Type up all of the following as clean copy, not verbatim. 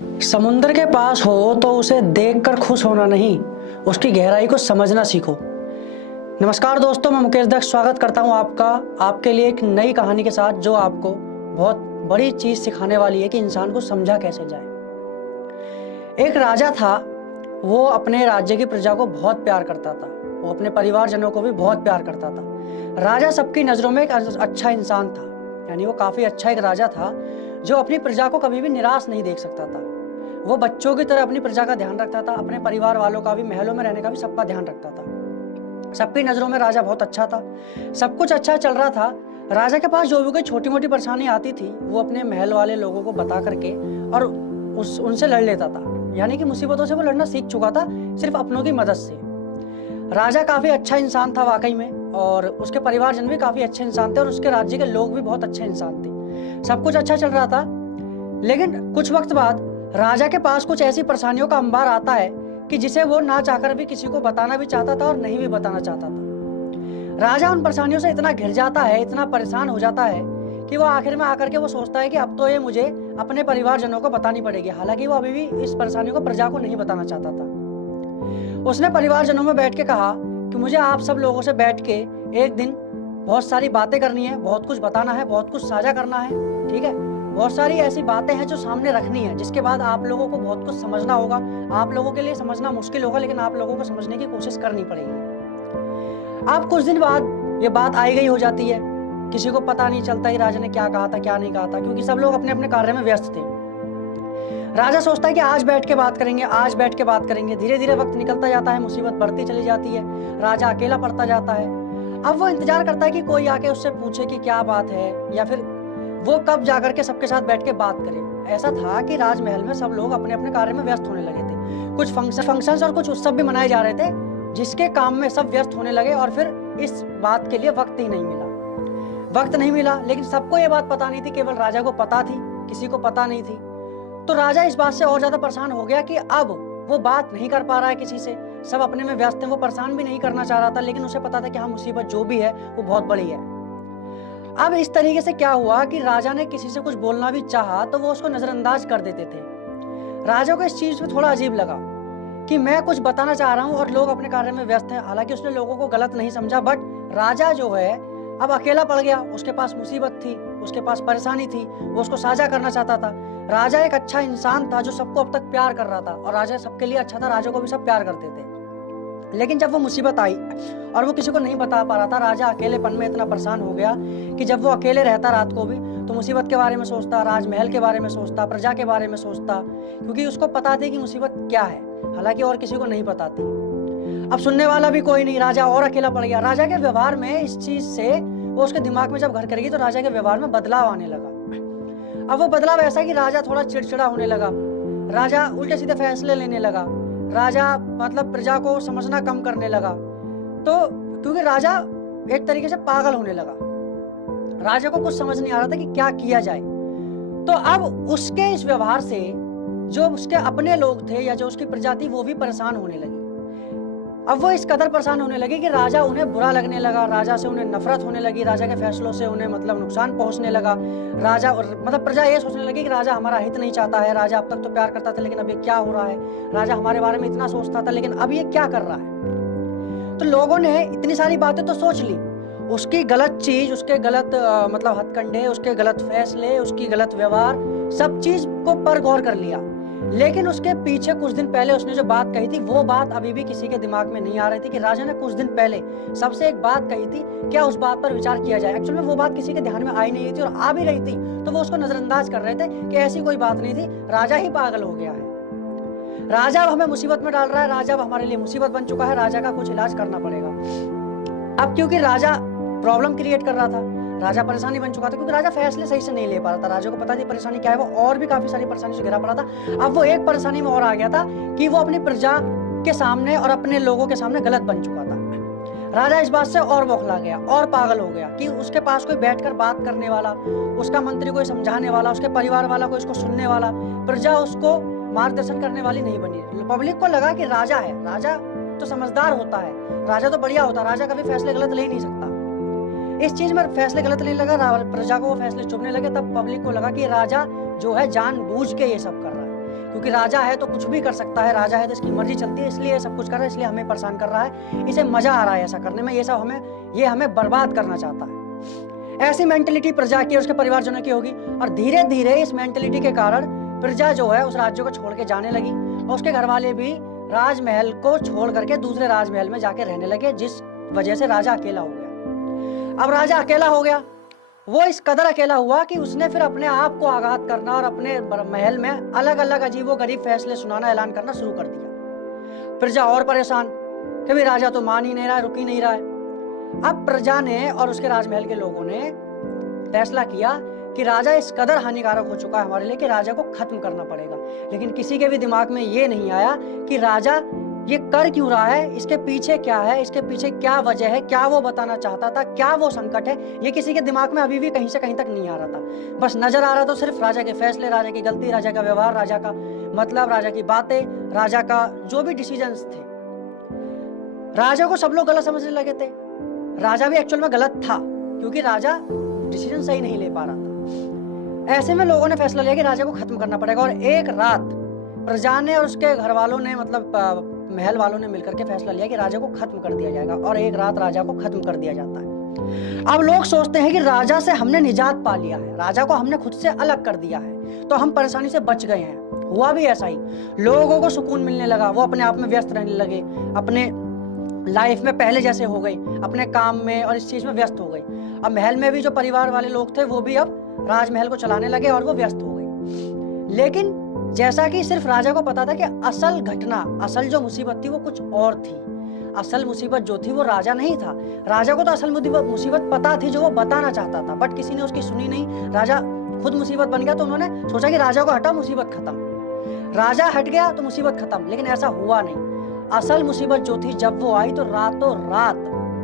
समुंदर के पास हो तो उसे देखकर खुश होना नहीं, उसकी गहराई को समझना सीखो। नमस्कार दोस्तों, मैं मुकेश दत्त स्वागत करता हूं आपका आपके लिए एक नई कहानी के साथ, जो आपको बहुत बड़ी चीज सिखाने वाली है कि इंसान को समझा कैसे जाए। एक राजा था, वो अपने राज्य की प्रजा को बहुत प्यार करता था, वो अपने परिवारजनों को भी बहुत प्यार करता था। राजा सबकी नजरों में एक अच्छा इंसान था, यानी वो काफी अच्छा एक राजा था जो अपनी प्रजा को कभी भी निराश नहीं देख सकता था। वो बच्चों की तरह अपनी प्रजा का ध्यान रखता था, अपने परिवार वालों का भी, महलों में रहने का भी सबका ध्यान रखता था। सबकी नजरों में राजा बहुत अच्छा था, सब कुछ अच्छा चल रहा था। राजा के पास जो भी कोई छोटी मोटी परेशानी आती थी, वो अपने महल वाले लोगों को बता करके और उनसे लड़ लेता था। यानी कि मुसीबतों से वो लड़ना सीख चुका था, सिर्फ अपनों की मदद से। राजा काफी अच्छा इंसान था वाकई में, और उसके परिवारजन भी काफी अच्छे इंसान थे, और उसके राज्य के लोग भी बहुत अच्छे इंसान थे। सब कुछ अच्छा चल रहा था, लेकिन कुछ वक्त बाद राजा के पास कुछ ऐसी परेशानियों का अंबार आता है कि जिसे वो ना चाहकर भी किसी को बताना भी चाहता था और नहीं भी बताना चाहता था। राजा उन परेशानियों से इतना घिर जाता है, इतना परेशान हो जाता है कि वो आखिर में आकर के वो सोचता है कि अब तो ये मुझे अपने परिवारजनों को बतानी पड़ेगी। हालांकि वो अभी भी इस परेशानियों को प्रजा को नहीं बताना चाहता था। उसने परिवारजनों में बैठ के कहा कि मुझे आप सब लोगों से बैठ के एक दिन बहुत सारी बातें करनी है, बहुत कुछ बताना है, बहुत कुछ साझा करना है, ठीक है। बहुत सारी ऐसी बातें हैं जो सामने रखनी है, जिसके बाद आप लोगों को बहुत कुछ समझना होगा। आप लोगों के लिए समझना मुश्किल होगा, लेकिन आप लोगों को समझने की कोशिश करनी पड़ेगी। अब कुछ दिन बाद ये बात आई गई हो जाती है, किसी को पता नहीं चलता कि राजा ने क्या कहा था, क्या नहीं कहा था, क्योंकि सब लोग अपने अपने कार्य में व्यस्त थे। राजा सोचता है कि आज बैठ के बात करेंगे, आज बैठ के बात करेंगे। धीरे धीरे वक्त निकलता जाता है, मुसीबत बढ़ती चली जाती है, राजा अकेला पड़ता जाता है। अब वो इंतजार करता है कि कोई आके उससे पूछे कि क्या बात है, या फिर वो कब जाकर के सबके साथ बैठ के बात करे। ऐसा था कि राजमहल में सब लोग अपने अपने कार्य में व्यस्त होने लगे थे। कुछ फंक्शंस और कुछ उत्सव भी मनाए जा रहे थे, जिसके काम में सब व्यस्त होने लगे, और फिर इस बात के लिए वक्त ही नहीं मिला। लेकिन सबको ये बात पता नहीं थी, केवल राजा को पता थी, किसी को पता नहीं थी। तो राजा इस बात से और ज्यादा परेशान हो गया कि अब वो बात नहीं कर पा रहा है किसी से, सब अपने में व्यस्त हैं। वो परेशान भी नहीं करना चाह रहा था, लेकिन उसे पता था कि हाँ, मुसीबत जो भी है वो बहुत बड़ी है। अब इस तरीके से क्या हुआ कि राजा ने किसी से कुछ बोलना भी चाहा तो वो उसको नजरअंदाज कर देते थे। राजा को इस चीज पे थोड़ा अजीब लगा कि मैं कुछ बताना चाह रहा हूँ और लोग अपने कार्य में व्यस्त हैं। हालांकि उसने लोगों को गलत नहीं समझा, बट राजा जो है अब अकेला पड़ गया। उसके पास मुसीबत थी, उसके पास परेशानी थी, वो उसको साझा करना चाहता था। राजा एक अच्छा इंसान था जो सबको अब तक प्यार कर रहा था, और राजा सबके लिए अच्छा था, राजा को भी सब प्यार करते थे। लेकिन जब वो मुसीबत आई और वो किसी को नहीं बता पा रहा था, राजा अकेलेपन में इतना परेशान हो गया कि जब वो अकेले रहता रात को भी, तो मुसीबत के बारे में सोचता, राजमहल के बारे में सोचता, प्रजा के बारे में सोचता, क्योंकि उसको पता थी कि मुसीबत क्या है, हालांकि और किसी को नहीं पता थी। अब सुनने वाला भी कोई नहीं, राजा और अकेला पड़ गया। राजा के व्यवहार में इस चीज से वो उसके दिमाग में जब घर करेगी तो राजा के व्यवहार में बदलाव आने लगा। अब वो बदलाव ऐसा कि राजा थोड़ा चिड़चिड़ा होने लगा, राजा उल्टे सीधे फैसले लेने लगा, राजा मतलब प्रजा को समझना कम करने लगा। तो क्योंकि राजा एक तरीके से पागल होने लगा, राजा को कुछ समझ नहीं आ रहा था कि क्या किया जाए। तो अब उसके इस व्यवहार से जो उसके अपने लोग थे या जो उसकी प्रजा थी, वो भी परेशान होने लगी। अब वो इस कदर परेशान होने लगे कि राजा उन्हें बुरा लगने लगा, राजा से उन्हें नफरत होने लगी, राजा के फैसलों से उन्हें मतलब नुकसान पहुंचने लगा। राजा मतलब प्रजा ये सोचने लगी कि राजा हमारा हित नहीं चाहता है, राजा अब तक तो प्यार करता था लेकिन अब ये क्या हो रहा है, राजा हमारे बारे में इतना सोचता था लेकिन अब ये क्या कर रहा है। तो लोगों ने इतनी सारी बातें तो सोच ली, उसकी गलत चीज, उसके गलत मतलब हथकंडे, उसके गलत फैसले, उसकी गलत व्यवहार, सब चीज को पर गौर कर लिया। लेकिन उसके पीछे कुछ दिन पहले उसने जो बात कही थी, वो बात अभी भी किसी के दिमाग में नहीं आ रही थी कि राजा ने कुछ दिन पहले सबसे एक बात कही थी, क्या उस बात पर विचार किया जाए। एक्चुअल में वो बात किसी के ध्यान में आई नहीं रही थी, और आ भी रही थी तो वो उसको नजरअंदाज कर रहे थे कि ऐसी कोई बात नहीं थी, राजा ही पागल हो गया है, राजा अब हमें मुसीबत में डाल रहा है, राजा अब हमारे लिए मुसीबत बन चुका है, राजा का कुछ इलाज करना पड़ेगा। अब क्योंकि राजा प्रॉब्लम क्रिएट कर रहा था, राजा परेशानी बन चुका था, क्योंकि राजा फैसले सही से नहीं ले पा रहा था। राजा को पता थी परेशानी क्या है, वो और भी काफी सारी परेशानी से घिरा पड़ा था। अब वो एक परेशानी में और आ गया था कि वो अपनी प्रजा के सामने और अपने लोगों के सामने गलत बन चुका था। राजा इस बात से और बौखला गया और पागल हो गया कि उसके पास कोई बैठकर बात करने वाला, उसका मंत्री कोई समझाने वाला, उसके परिवार वाला कोई उसको सुनने वाला, प्रजा उसको मार्गदर्शन करने वाली नहीं बनी। पब्लिक को लगा कि राजा है, राजा तो समझदार होता है, राजा तो बढ़िया होता है, राजा कभी फैसले गलत ले ही नहीं सकता। इस चीज में फैसले गलत लेने लगा, प्रजा को वो फैसले चुभने लगे। तब पब्लिक को लगा कि राजा जो है जानबूझ के ये सब कर रहा है, क्योंकि राजा है तो कुछ भी कर सकता है, राजा है तो इसकी मर्जी चलती है, इसलिए सब कुछ कर रहा है, इसलिए हमें परेशान कर रहा है, इसे मजा आ रहा है ऐसा करने में, ये हमें बर्बाद करना चाहता है। ऐसी मेंटेलिटी प्रजा की और उसके परिवारजनों की होगी, और धीरे धीरे इस मेंटेलिटी के कारण प्रजा जो है उस राज्य को छोड़ के जाने लगी, और उसके घर वाले भी राजमहल को छोड़ करके दूसरे राजमहल में जाके रहने लगे, जिस वजह से राजा अकेला हो गया। अब राजा अकेला हो गया, वो इस कदर अकेला हुआ कि उसने फिर अपने आप को आघात करना और अपने महल में अलग अलग अजीबोगरीब फैसले सुनाना, ऐलान करना शुरू कर दिया। प्रजा और परेशान कि भाई राजा तो मान ही नहीं रहा है, रुक ही नहीं रहा है। अब प्रजा ने और उसके राजमहल के लोगों ने फैसला किया कि राजा इस कदर हानिकारक हो चुका है हमारे लिए कि राजा को खत्म करना पड़ेगा। लेकिन किसी के भी दिमाग में ये नहीं आया कि राजा ये कर क्यों रहा है, इसके पीछे क्या है, इसके पीछे क्या वजह है, क्या वो बताना चाहता था, क्या वो संकट है, ये किसी के दिमाग में अभी भी कहीं से कहीं तक नहीं आ रहा था। बस नजर आ रहा था सिर्फ राजा के फैसले, राजा की गलती, राजा का व्यवहार, राजा का मतलब, राजा की बातें, राजा का जो भी डिसीजंस थे। राजा को सब लोग गलत समझने लगे थे। राजा भी एक्चुअल में गलत था, क्योंकि राजा डिसीजन सही नहीं ले पा रहा था। ऐसे में लोगों ने फैसला लिया कि राजा को खत्म करना पड़ेगा, और एक रात प्रजा ने और उसके घर वालों ने मतलब महल वालों ने मिलकर के फैसला लिया कि राजा को खत्म कर दिया जाएगा, और एक रात राजा को खत्म कर दिया जाता है। अब लोग सोचते हैं कि राजा से हमने निजात पा लिया है, राजा को हमने खुद से अलग कर दिया है, तो हम परेशानी से बच गए हैं। हुआ भी ऐसा ही, लोगों को सुकून मिलने लगा, वो अपने आप में व्यस्त रहने लगे, अपने लाइफ में पहले जैसे हो गई, अपने काम में और इस चीज में व्यस्त हो गई। अब महल में भी जो परिवार वाले लोग थे वो भी अब राजमहल को चलाने लगे और वो व्यस्त हो गए। लेकिन जैसा कि सिर्फ राजा को पता था कि असल घटना, असल जो मुसीबत थी वो कुछ और थी। असल मुसीबत जो थी वो राजा नहीं था। राजा को तो असल मुसीबत पता थी जो वो बताना चाहता था, बट किसी ने उसकी सुनी नहीं। राजा खुद मुसीबत बन गया, तो उन्होंने सोचा कि राजा को हटाओ, मुसीबत खत्म। राजा हट गया तो मुसीबत खत्म, लेकिन ऐसा हुआ नहीं। असल मुसीबत जो थी जब वो आई तो रातों रात,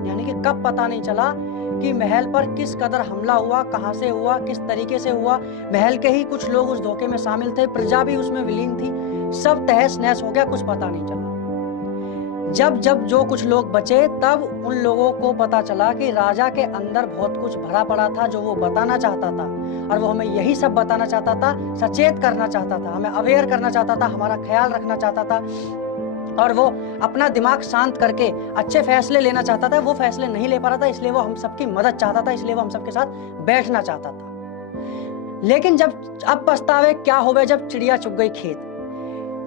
यानी कि कब पता नहीं चला कि महल पर किस कदर हमला हुआ, कहां से हुआ, किस तरीके से हुआ। महल के ही कुछ लोग उस धोखे में शामिल थे, प्रजा भी उसमें विलीन थी, सब तहस नहस हो गया, कुछ पता नहीं चला। जब जो कुछ लोग बचे तब उन लोगों को पता चला कि राजा के अंदर बहुत कुछ भरा पड़ा था जो वो बताना चाहता था, और वो हमें यही सब बताना चाहता था, सचेत करना चाहता था, हमें अवेयर करना चाहता था, हमारा ख्याल रखना चाहता था, और वो अपना दिमाग शांत करके अच्छे फैसले लेना चाहता था। वो फैसले नहीं ले पा रहा था, इसलिए वो हम सबकी मदद चाहता था, इसलिए वो हम सबके साथ बैठना चाहता था। लेकिन अब पछतावे क्या हो गए जब चिड़िया चुग गई खेत।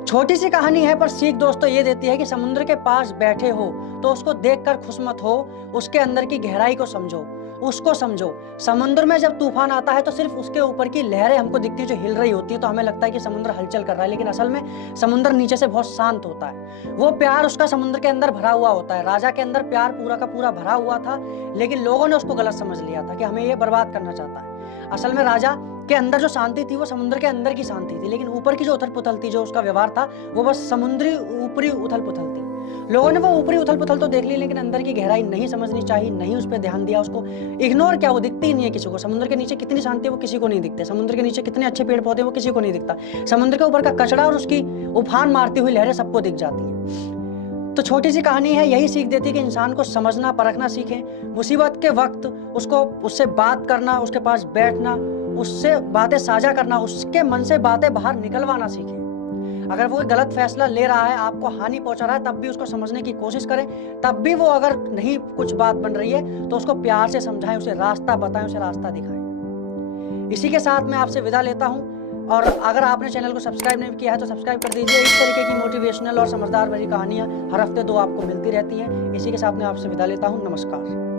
छोटी सी कहानी है, पर सीख दोस्तों ये देती है कि समुद्र के पास बैठे हो तो उसको देखकर खुश मत हो, उसके अंदर की गहराई को समझो, उसको समझो। समुद्र में जब तूफान आता है तो सिर्फ उसके ऊपर की लहरें हमको दिखती है जो हिल रही होती है, तो हमें लगता है कि समुद्र हलचल कर रहा है, लेकिन असल में समुद्र नीचे से बहुत शांत होता है। वो प्यार उसका समुद्र के अंदर भरा हुआ होता है। राजा के अंदर प्यार पूरा का पूरा भरा हुआ था, लेकिन लोगों ने उसको गलत समझ लिया था कि हमें ये बर्बाद करना चाहता है। असल में राजा के अंदर जो शांति थी वो समुद्र के अंदर की शांति थी, लेकिन ऊपर की जो उथल पुथल थी, जो उसका व्यवहार था, वो बस समुद्री ऊपरी उथल पुथल थी। लोगों ने वो ऊपरी उथल पुथल तो देख ली, लेकिन अंदर की गहराई नहीं समझनी चाहिए, नहीं उस पर ध्यान दिया, उसको इग्नोर किया। वो दिखती ही नहीं है किसी को। समुद्र के नीचे कितनी शांति है वो किसी को नहीं दिखते, समुद्र के नीचे कितने अच्छे पेड़ पौधे वो किसी को नहीं दिखता, समुद्र के ऊपर का कचरा और उसकी उफान मारती हुई लहरें सबको दिख जाती है। तो छोटी सी कहानी है, यही सीख देती है कि इंसान को समझना परखना सीखें। मुसीबत के वक्त उससे बात करना, उसके पास बैठना, उससे बातें साझा करना, उसके मन से बातें बाहर निकलवाना सीखें। अगर वो गलत फैसला ले रहा है, आपको हानि पहुंचा रहा है, तब भी उसको समझने की कोशिश करें। तब भी वो अगर नहीं कुछ बात बन रही है तो उसको प्यार से समझाएं, उसे रास्ता बताएं, उसे रास्ता दिखाएं। इसी के साथ मैं आपसे विदा लेता हूं, और अगर आपने चैनल को सब्सक्राइब नहीं किया है तो सब्सक्राइब कर दीजिए। इस तरीके की मोटिवेशनल और समझदार भरी कहानियां हर हफ्ते 2 आपको मिलती रहती हैं। इसी के साथ मैं आपसे विदा लेता हूं। नमस्कार।